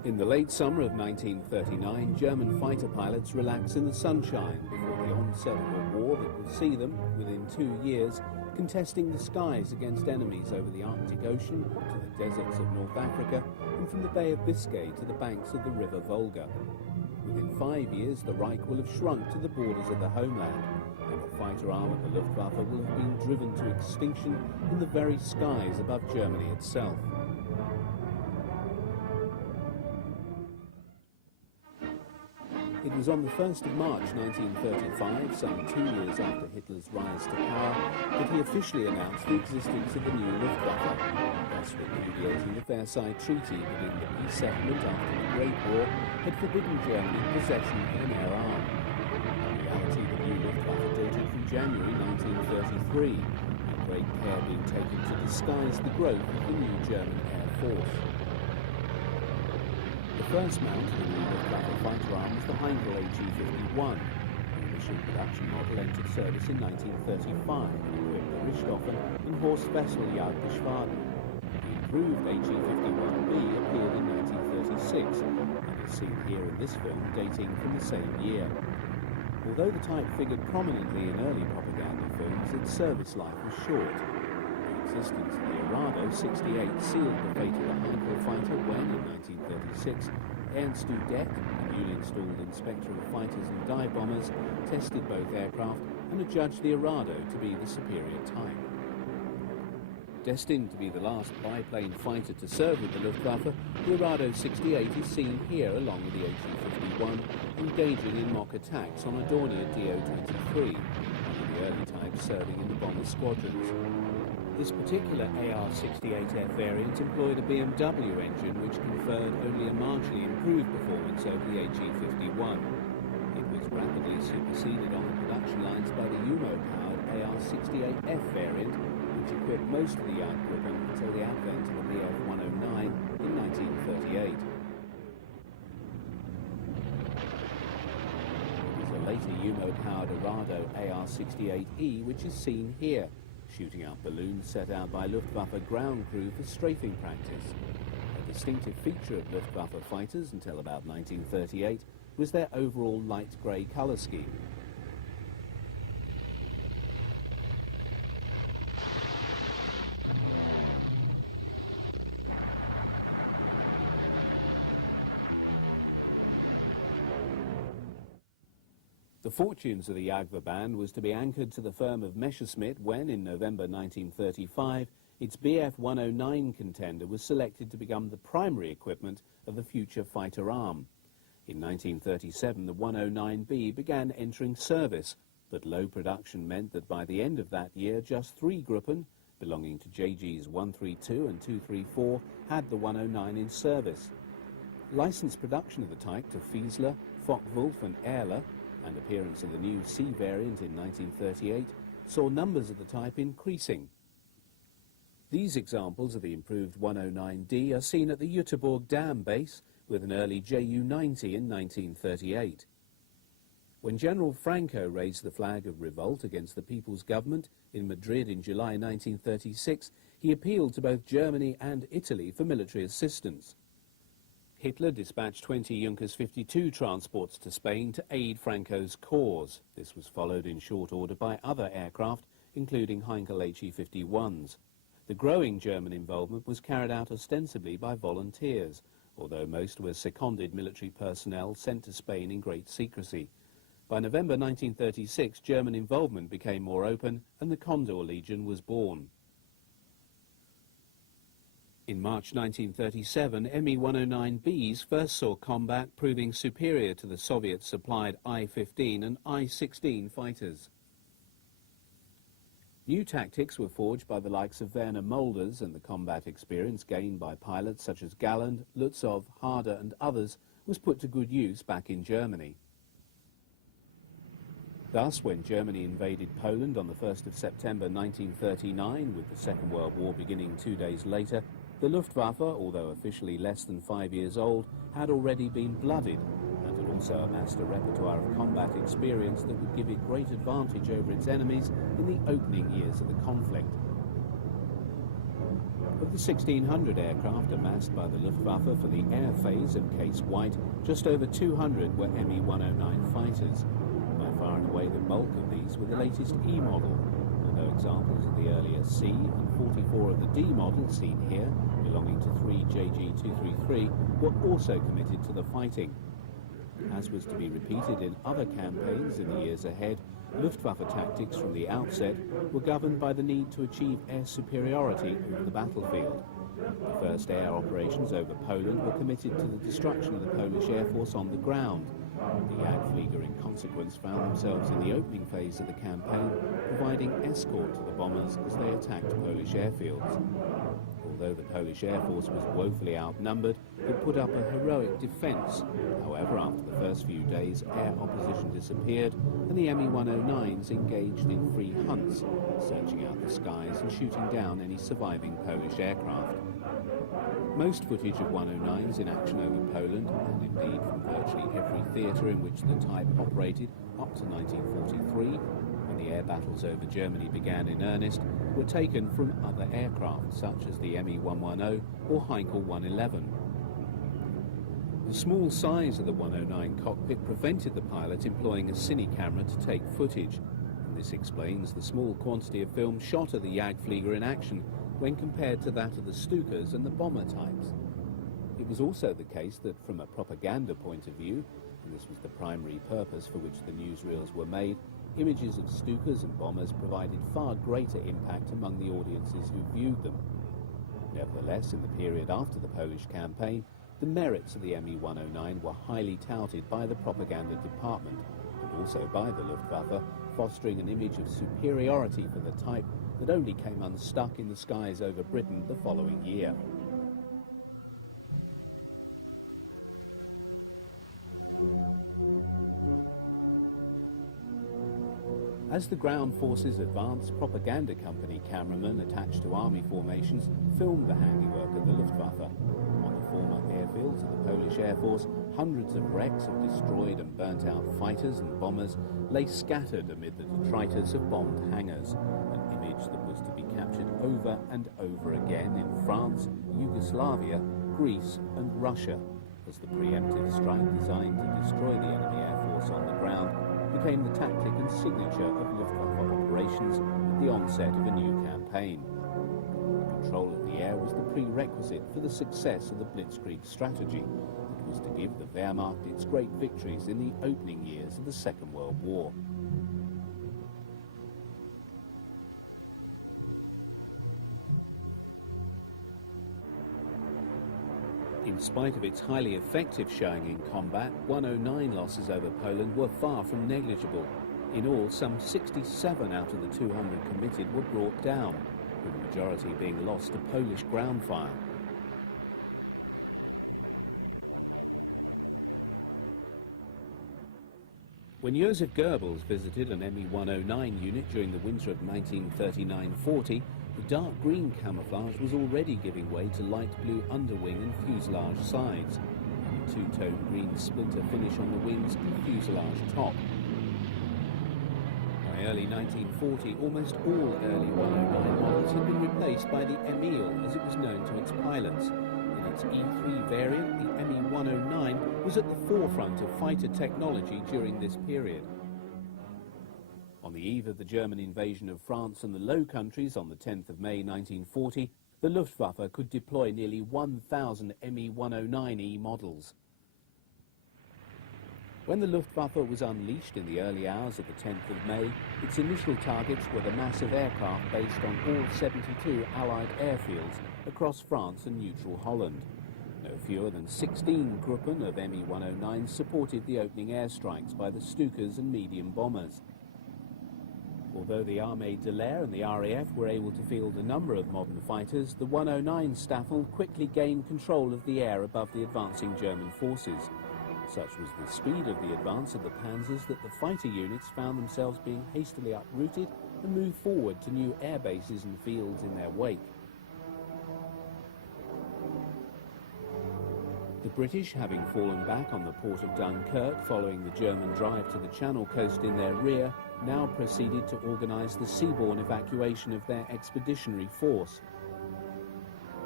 In the late summer of 1939, German fighter pilots relax in the sunshine before the onset of a war that will see them, within 2 years, contesting the skies against enemies over the Arctic Ocean to the deserts of North Africa and from the Bay of Biscay to the banks of the River Volga. Within 5 years, the Reich will have shrunk to the borders of the homeland, and the fighter arm of the Luftwaffe will have been driven to extinction in the very skies above Germany itself. It was on the 1st of March 1935, some 2 years after Hitler's rise to power, that he officially announced the existence of the new Luftwaffe, thus repudiating the Versailles Treaty within the peace settlement after the Great War had forbidden Germany possession of an air arm. In reality, the new Luftwaffe dated from January 1933, and great care being taken to disguise the growth of the new German Air Force. The first mount of the new Luftwaffe fighter arm was the Heinkel HE-51. The initial production model entered service in 1935 and equipped the Richthofen and Horst vessel Jagdgeschwaden. The improved HE-51B appeared in 1936 and is seen here in this film dating from the same year. Although the type figured prominently in early propaganda films, its service life was short. The existence of the Arado 68 sealed the fate of the Heinkel fighter when, in 1936, Ernst Udet, a newly installed inspector of fighters and dive bombers, tested both aircraft and adjudged the Arado to be the superior type. Destined to be the last biplane fighter to serve with the Luftwaffe, the Arado 68 is seen here along with the HE-51, engaging in mock attacks on a Dornier Do-23, one of the early types serving in the bomber squadrons. This particular AR-68F variant employed a BMW engine which conferred only a marginally improved performance over the HE-51. It was rapidly superseded on the production lines by the Umo-powered AR-68F variant, which equipped most of the Jagdgruppen until the advent of the Bf-109 in 1938. It is a later Umo-powered Arado AR-68E which is seen here, shooting out balloons set out by Luftwaffe ground crew for strafing practice. A distinctive feature of Luftwaffe fighters until about 1938 was their overall light grey colour scheme. The fortunes of the Jagdverband was to be anchored to the firm of Messerschmitt when, in November 1935, its Bf-109 contender was selected to become the primary equipment of the future fighter arm. In 1937, the 109B began entering service, but low production meant that by the end of that year, just 3 Gruppen, belonging to JGs 132 and 234, had the 109 in service. Licensed production of the type to Fiesler, Focke-Wulf and Ehrler, and appearance of the new C variant in 1938, saw numbers of the type increasing. These examples of the improved 109D are seen at the Jüterbog Dam base with an early Ju-90 in 1938. When General Franco raised the flag of revolt against the People's Government in Madrid in July 1936, he appealed to both Germany and Italy for military assistance. Hitler dispatched 20 Junkers 52 transports to Spain to aid Franco's cause. This was followed in short order by other aircraft, including Heinkel HE-51s. The growing German involvement was carried out ostensibly by volunteers, although most were seconded military personnel sent to Spain in great secrecy. By November 1936, German involvement became more open and the Condor Legion was born. In March 1937, Me-109Bs first saw combat, proving superior to the Soviet-supplied I-15 and I-16 fighters. New tactics were forged by the likes of Werner Mulders, and the combat experience gained by pilots such as Galland, Lutzow, Harder and others was put to good use back in Germany. Thus, when Germany invaded Poland on the 1st of September 1939, with the Second World War beginning 2 days later, the Luftwaffe, although officially less than 5 years old, had already been blooded and had also amassed a repertoire of combat experience that would give it great advantage over its enemies in the opening years of the conflict. Of the 1,600 aircraft amassed by the Luftwaffe for the air phase of Case White, just over 200 were Me-109 fighters. By far and away the bulk of these were the latest E model, although examples of the earlier C and 44 of the D model seen here, belonging to 3 JG233, were also committed to the fighting. As was to be repeated in other campaigns in the years ahead, Luftwaffe tactics from the outset were governed by the need to achieve air superiority over the battlefield. The first air operations over Poland were committed to the destruction of the Polish Air Force on the ground. The Jagdflieger, in consequence, found themselves in the opening phase of the campaign, providing escort to the bombers as they attacked Polish airfields. Although the Polish Air Force was woefully outnumbered, it put up a heroic defence. However, after the first few days, air opposition disappeared, and the Me-109s engaged in free hunts, searching out the skies and shooting down any surviving Polish aircraft. Most footage of 109s in action over Poland, and indeed from virtually every theatre in which the type operated up to 1943, when the air battles over Germany began in earnest, were taken from other aircraft, such as the Me-110 or Heinkel 111. The small size of the 109 cockpit prevented the pilot employing a cine camera to take footage, and this explains the small quantity of film shot of the Jagdflieger in action when compared to that of the Stukas and the bomber types. It was also the case that from a propaganda point of view, and this was the primary purpose for which the newsreels were made, images of Stukas and bombers provided far greater impact among the audiences who viewed them. Nevertheless, in the period after the Polish campaign, the merits of the Me-109 were highly touted by the propaganda department, and also by the Luftwaffe, fostering an image of superiority for the type that only came unstuck in the skies over Britain the following year. As the ground forces advanced, propaganda company cameramen attached to army formations filmed the handiwork of the Luftwaffe. On the former airfields of the Polish Air Force, hundreds of wrecks of destroyed and burnt-out fighters and bombers lay scattered amid the detritus of bombed hangars, an image that was to be captured over and over again in France, Yugoslavia, Greece and Russia, as the preemptive strike designed to destroy the enemy air force on the ground became the tactic and signature of Luftwaffe operations at the onset of a new campaign. Control of the air was the prerequisite for the success of the Blitzkrieg strategy. It was to give the Wehrmacht its great victories in the opening years of the Second World War. In spite of its highly effective showing in combat, 109 losses over Poland were far from negligible. In all, some 67 out of the 200 committed were brought down, with the majority being lost to Polish ground fire. When Joseph Goebbels visited an Me-109 unit during the winter of 1939-40, the dark green camouflage was already giving way to light blue underwing and fuselage sides, and a two-tone green splinter finish on the wings and fuselage top. By early 1940, almost all early 109 models had been replaced by the Emil, as it was known to its pilots. In its E3 variant, the Me-109 was at the forefront of fighter technology during this period. On the eve of the German invasion of France and the Low Countries on the 10th of May 1940, the Luftwaffe could deploy nearly 1,000 Me-109E models. When the Luftwaffe was unleashed in the early hours of the 10th of May, its initial targets were the massive aircraft based on all 72 Allied airfields across France and neutral Holland. No fewer than 16 Gruppen of Me-109s supported the opening airstrikes by the Stukas and medium bombers. Although the Armée de l'Air and the RAF were able to field a number of modern fighters, the 109 Staffel quickly gained control of the air above the advancing German forces. Such was the speed of the advance of the panzers that the fighter units found themselves being hastily uprooted and moved forward to new air bases and fields in their wake. The British, having fallen back on the port of Dunkirk following the German drive to the Channel coast in their rear, now proceeded to organise the seaborne evacuation of their expeditionary force.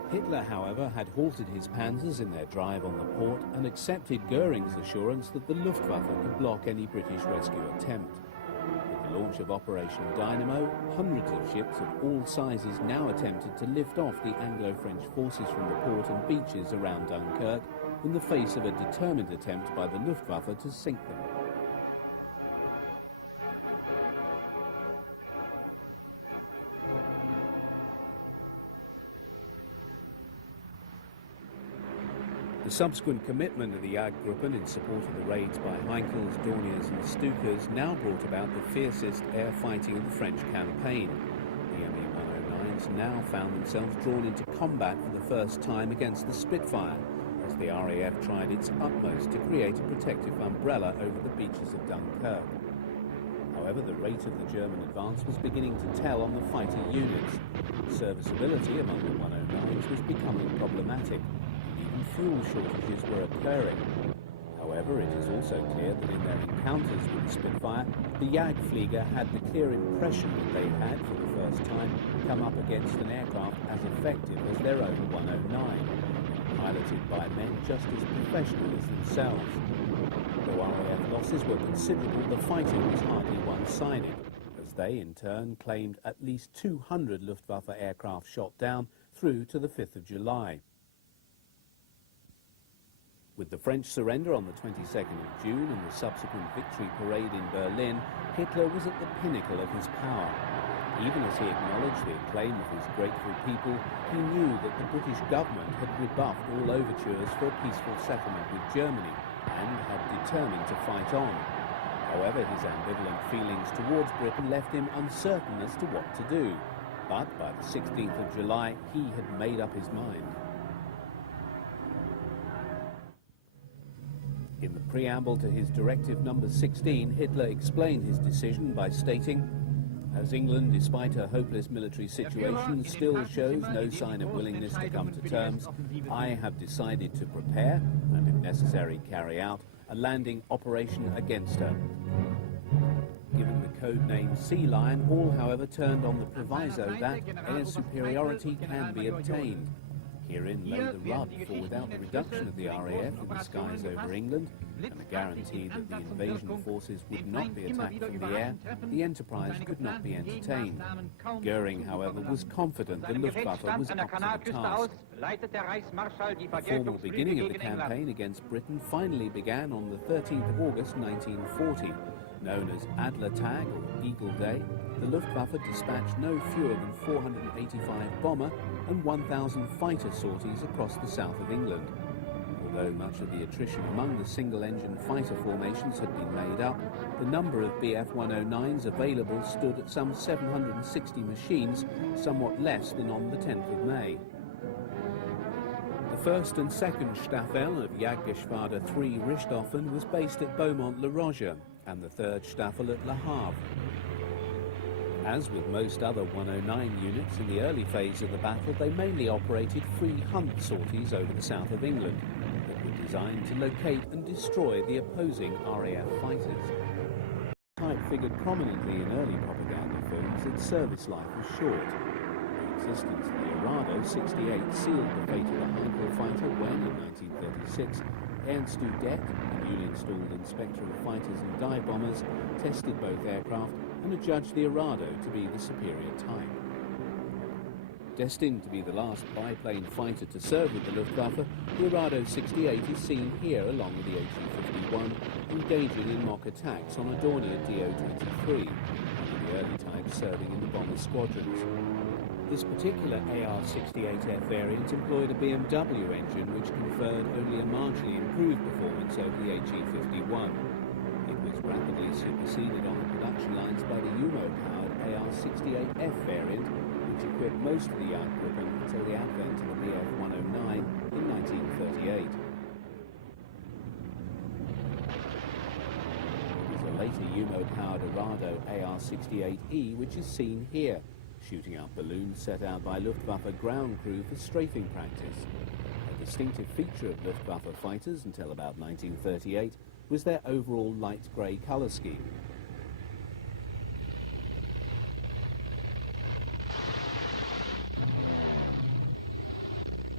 Hitler, however, had halted his panzers in their drive on the port and accepted Goering's assurance that the Luftwaffe could block any British rescue attempt. With the launch of Operation Dynamo, hundreds of ships of all sizes now attempted to lift off the Anglo-French forces from the port and beaches around Dunkirk in the face of a determined attempt by the Luftwaffe to sink them. The subsequent commitment of the Jagdgruppen in support of the raids by Heinkels, Dorniers and Stukas now brought about the fiercest air fighting of the French campaign. The Me-109s now found themselves drawn into combat for the first time against the Spitfire, as the RAF tried its utmost to create a protective umbrella over the beaches of Dunkirk. However, the rate of the German advance was beginning to tell on the fighter units. Serviceability among the 109s was becoming problematic. Fuel shortages were occurring. However, it is also clear that in their encounters with the Spitfire, the Jagdflieger had the clear impression that they had, for the first time, come up against an aircraft as effective as their own 109, piloted by men just as professional as themselves. Though RAF losses were considerable, the fighting was hardly one-sided, as they, in turn, claimed at least 200 Luftwaffe aircraft shot down through to the 5th of July. With the French surrender on the 22nd of June and the subsequent victory parade in Berlin, Hitler was at the pinnacle of his power. Even as he acknowledged the acclaim of his grateful people, he knew that the British government had rebuffed all overtures for a peaceful settlement with Germany and had determined to fight on. However, his ambivalent feelings towards Britain left him uncertain as to what to do. But by the 16th of July, he had made up his mind. In the preamble to his Directive Number 16, Hitler explained his decision by stating, "As England, despite her hopeless military situation, still shows no sign of willingness to come to terms, I have decided to prepare, and if necessary carry out, a landing operation against her." Given the code name Sea Lion, all, however, turned on the proviso that air superiority can be obtained. Herein lay the rub, for without the reduction of the RAF in the skies over England, and a guarantee that the invasion forces would not be attacked from the air, the enterprise could not be entertained. Goering, however, was confident the Luftwaffe was up to the task. The formal beginning of the campaign against Britain finally began on the 13th of August 1940. Known as Adler Tag or Eagle Day, the Luftwaffe dispatched no fewer than 485 bomber and 1,000 fighter sorties across the south of England. Although much of the attrition among the single-engine fighter formations had been made up, the number of Bf-109s available stood at some 760 machines, somewhat less than on the 10th of May. The 1st and 2nd Staffel of Jagdgeschwader 3 Richthofen was based at Beaumont-le-Roger, and the 3rd Staffel at Le Havre. As with most other 109 units in the early phase of the battle, they mainly operated free hunt sorties over the south of England that were designed to locate and destroy the opposing RAF fighters. The type figured prominently in early propaganda films. Its service life was short. The existence of the Arado 68 sealed the fate of the Heinkel fighter when, in 1936, Ernst Udet, a newly installed inspector of fighters and dive bombers, tested both aircraft and adjudged the Arado to be the superior type. Destined to be the last biplane fighter to serve with the Luftwaffe, the Arado 68 is seen here along with the HE-51, engaging in mock attacks on a Dornier Do-23, one of the early types serving in the bomber squadrons. This particular AR-68F variant employed a BMW engine which conferred only a marginally improved performance over the HE-51. It was rapidly superseded on the production lines by the Umo-powered AR-68F variant, which equipped most of the Jagdgruppen until the advent of the Bf-109 in 1938. It was a later Umo-powered Arado AR-68E which is seen here, shooting out balloons set out by Luftwaffe ground crew for strafing practice. A distinctive feature of Luftwaffe fighters until about 1938 was their overall light grey colour scheme.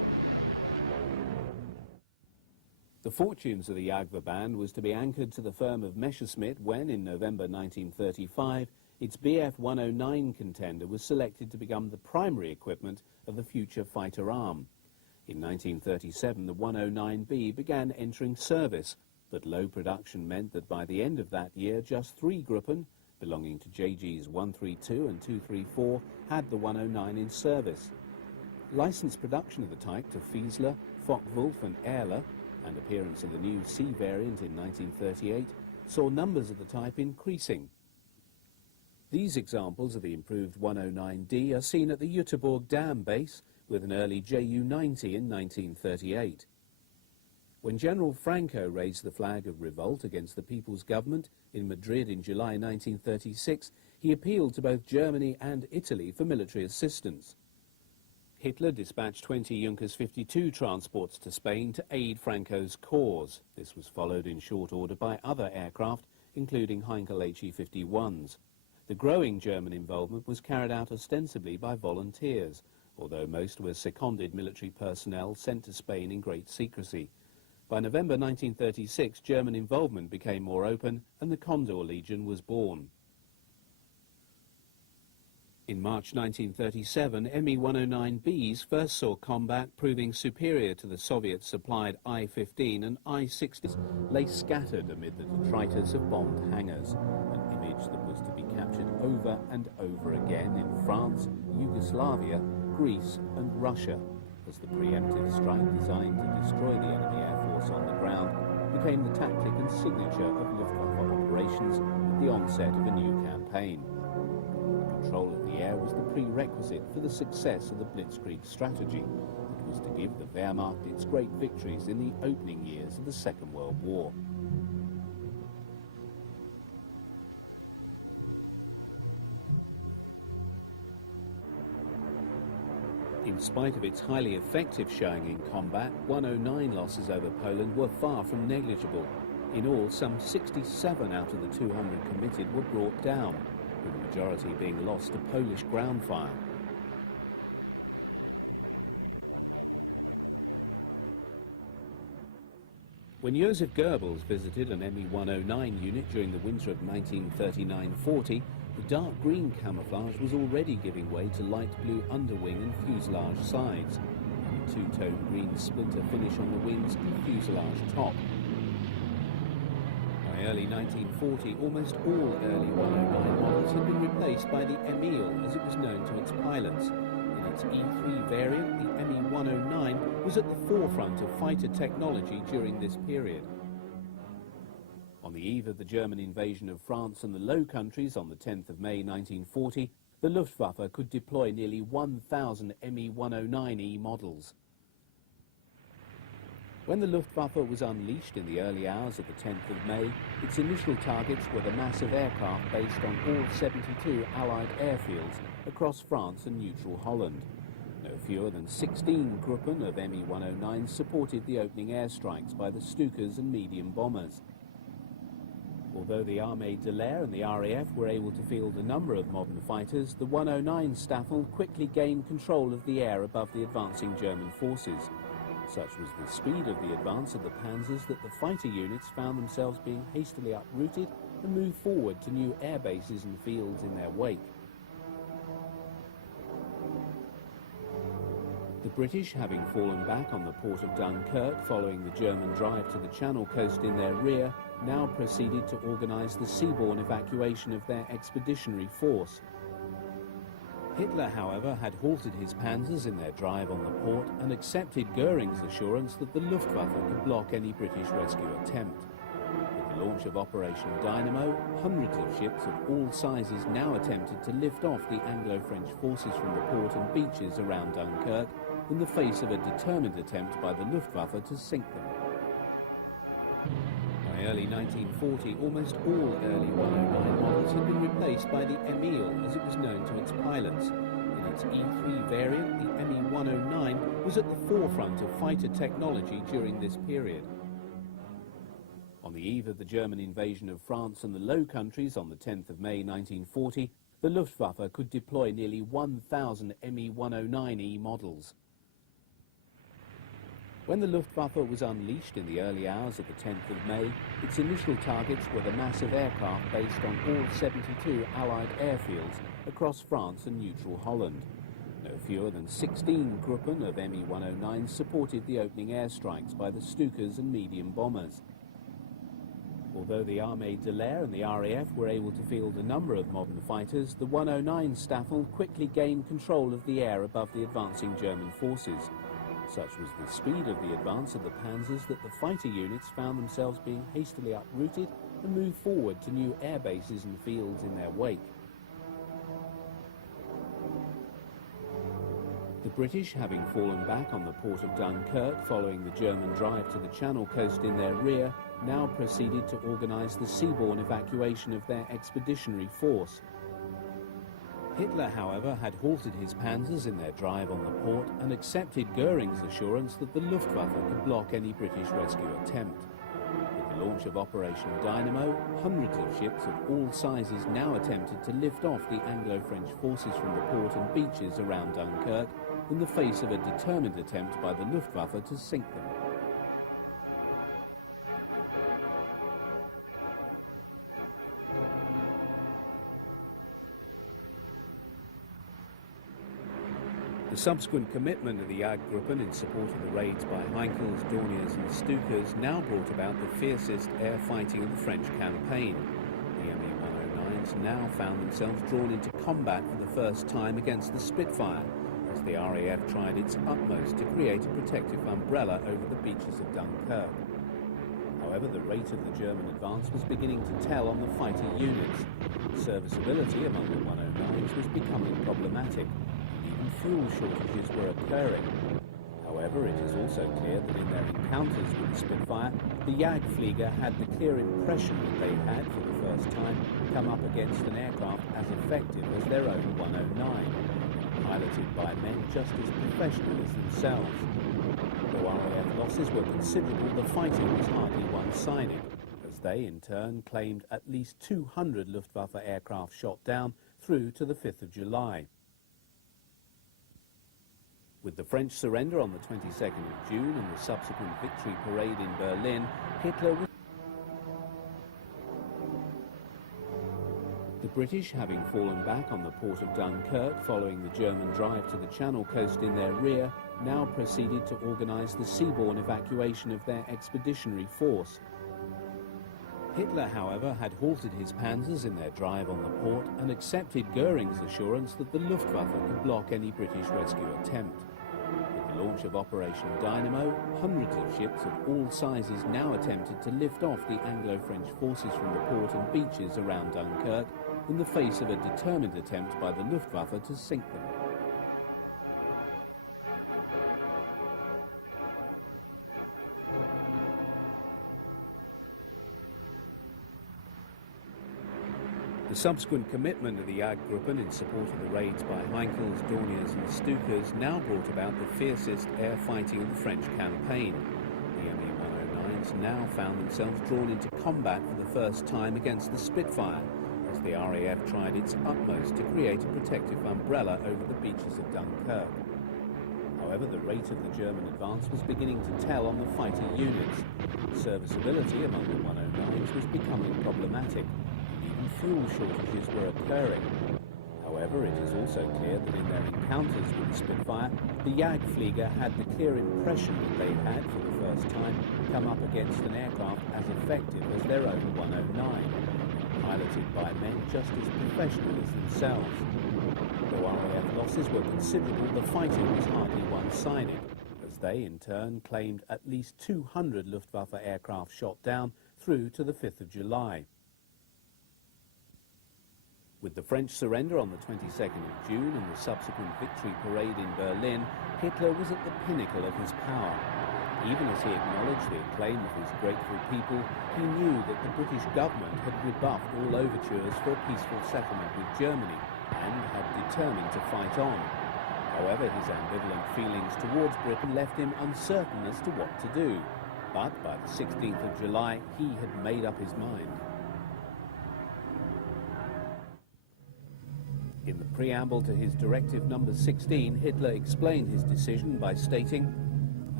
fortunes of the Jagdwehr band was to be anchored to the firm of Messerschmitt when, in November 1935, its Bf 109 contender was selected to become the primary equipment of the future fighter arm. In 1937, the 109B began entering service, but low production meant that by the end of that year, just 3 Gruppen, belonging to JGs 132 and 234, had the 109 in service. Licensed production of the type to Fiesler, Focke-Wulf and Ehrler, and appearance of the new C variant in 1938, saw numbers of the type increasing. These examples of the improved 109D are seen at the Jüterbog Dam base, with an early Ju-90 in 1938. When General Franco raised the flag of revolt against the People's Government in Madrid in July 1936, he appealed to both Germany and Italy for military assistance. Hitler dispatched 20 Junkers 52 transports to Spain to aid Franco's cause. This was followed in short order by other aircraft, including Heinkel HE-51s. The growing German involvement was carried out ostensibly by volunteers, although most were seconded military personnel sent to Spain in great secrecy. By November 1936, German involvement became more open and the Condor Legion was born. In March 1937, Me-109Bs first saw combat, proving superior to the Soviet-supplied I-15 and I-60s lay scattered amid the detritus of bombed hangars, an image that was to be captured over and over again in France, Yugoslavia, Greece and Russia, as the preemptive strike designed to destroy the enemy air force on the ground became the tactic and signature of Luftwaffe operations at the onset of a new campaign. Control of the air was the prerequisite for the success of the Blitzkrieg strategy. It was to give the Wehrmacht its great victories in the opening years of the Second World War. In spite of its highly effective showing in combat, 109 losses over Poland were far from negligible. In all, some 67 out of the 200 committed were brought down, with the majority being lost to Polish ground fire. When Joseph Goebbels visited an Me-109 unit during the winter of 1939-40, the dark green camouflage was already giving way to light blue underwing and fuselage sides, and a two-tone green splinter finish on the wings and fuselage top. By early 1940, almost all early 109 models had been replaced by the Emil, as it was known to its pilots. In its E3 variant, the Me-109 was at the forefront of fighter technology during this period. On the eve of the German invasion of France and the Low Countries on the 10th of May 1940, the Luftwaffe could deploy nearly 1,000 Me-109E models. When the Luftwaffe was unleashed in the early hours of the 10th of May, its initial targets were the massive aircraft based on all 72 Allied airfields across France and neutral Holland. No fewer than 16 Gruppen of Me-109s supported the opening airstrikes by the Stukas and medium bombers. Although the Armée de l'Air and the RAF were able to field a number of modern fighters, the 109 Staffel quickly gained control of the air above the advancing German forces. Such was the speed of the advance of the panzers that the fighter units found themselves being hastily uprooted and moved forward to new air bases and fields in their wake. The British, having fallen back on the port of Dunkirk following the German drive to the Channel coast in their rear, now proceeded to organise the seaborne evacuation of their expeditionary force. Hitler, however, had halted his panzers in their drive on the port and accepted Goering's assurance that the Luftwaffe could block any British rescue attempt. With the launch of Operation Dynamo, hundreds of ships of all sizes now attempted to lift off the Anglo-French forces from the port and beaches around Dunkirk in the face of a determined attempt by the Luftwaffe to sink them. By early 1940, almost all early 109 models had been replaced by the Emil, as it was known to its pilots. In its E3 variant, the Me-109 was at the forefront of fighter technology during this period. On the eve of the German invasion of France and the Low Countries on the 10th of May 1940, the Luftwaffe could deploy nearly 1,000 Me-109E models. When the Luftwaffe was unleashed in the early hours of the 10th of May, its initial targets were the massive aircraft based on all 72 Allied airfields across France and neutral Holland. No fewer than 16 Gruppen of Me-109s supported the opening airstrikes by the Stukas and medium bombers. Although the Armée de l'Air and the RAF were able to field a number of modern fighters, the 109 Staffel quickly gained control of the air above the advancing German forces. Such was the speed of the advance of the panzers that the fighter units found themselves being hastily uprooted and moved forward to new air bases and fields in their wake. The British, having fallen back on the port of Dunkirk following the German drive to the Channel coast in their rear, now proceeded to organise the seaborne evacuation of their expeditionary force. Hitler, however, had halted his panzers in their drive on the port and accepted Goering's assurance that the Luftwaffe could block any British rescue attempt. With the launch of Operation Dynamo, hundreds of ships of all sizes now attempted to lift off the Anglo-French forces from the port and beaches around Dunkirk in the face of a determined attempt by the Luftwaffe to sink them. The subsequent commitment of the Jagdgruppen in support of the raids by Heinkels, Dorniers and Stukas now brought about the fiercest air fighting of the French campaign. The Me-109s now found themselves drawn into combat for the first time against the Spitfire, as the RAF tried its utmost to create a protective umbrella over the beaches of Dunkirk. However, the rate of the German advance was beginning to tell on the fighter units. Serviceability among the 109s was becoming problematic. Fuel shortages were occurring. However, it is also clear that in their encounters with the Spitfire, the Jagdflieger had the clear impression that they had, for the first time, come up against an aircraft as effective as their own 109, piloted by men just as professional as themselves. Though RAF losses were considerable, the fighting was hardly one-sided, as they, in turn, claimed at least 200 Luftwaffe aircraft shot down through to the 5th of July. With the French surrender on the 22nd of June and the subsequent victory parade in Berlin, Hitler was... The British, having fallen back on the port of Dunkirk following the German drive to the Channel coast in their rear, now proceeded to organise the seaborne evacuation of their expeditionary force. Hitler, however, had halted his panzers in their drive on the port and accepted Goering's assurance that the Luftwaffe could block any British rescue attempt. With the launch of Operation Dynamo, hundreds of ships of all sizes now attempted to lift off the Anglo-French forces from the port and beaches around Dunkirk in the face of a determined attempt by the Luftwaffe to sink them. The subsequent commitment of the Jagdgruppen in support of the raids by Heinkels, Dorniers and Stukas now brought about the fiercest air fighting of the French campaign. The Me-109s now found themselves drawn into combat for the first time against the Spitfire, as the RAF tried its utmost to create a protective umbrella over the beaches of Dunkirk. However, the rate of the German advance was beginning to tell on the fighter units. Serviceability among the 109s was becoming problematic. Fuel shortages were occurring. However, it is also clear that in their encounters with the Spitfire, the Jagdflieger had the clear impression that they had, for the first time, come up against an aircraft as effective as their own 109, piloted by men just as professional as themselves. Though RAF losses were considerable, the fighting was hardly one-sided, as they, in turn, claimed at least 200 Luftwaffe aircraft shot down through to the 5th of July. With the French surrender on the 22nd of June and the subsequent victory parade in Berlin, Hitler was at the pinnacle of his power. Even as he acknowledged the acclaim of his grateful people, he knew that the British government had rebuffed all overtures for a peaceful settlement with Germany and had determined to fight on. However, his ambivalent feelings towards Britain left him uncertain as to what to do. But by the 16th of July, he had made up his mind. In the preamble to his Directive No. 16, Hitler explained his decision by stating,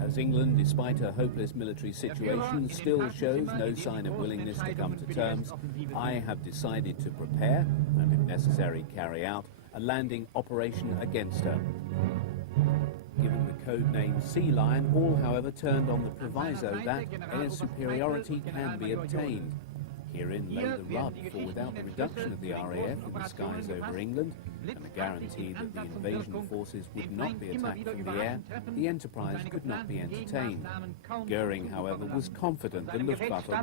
As England, despite her hopeless military situation, still shows no sign of willingness to come to terms, I have decided to prepare, and if necessary carry out, a landing operation against her. Given the code name Sea Lion, all, however, turned on the proviso that air superiority can be obtained. Herein lay the rub, for without the reduction of the RAF in the skies over England, and a guarantee that the invasion forces would not be attacked from the air, the enterprise could not be entertained. Goering, however, was confident the Luftwaffe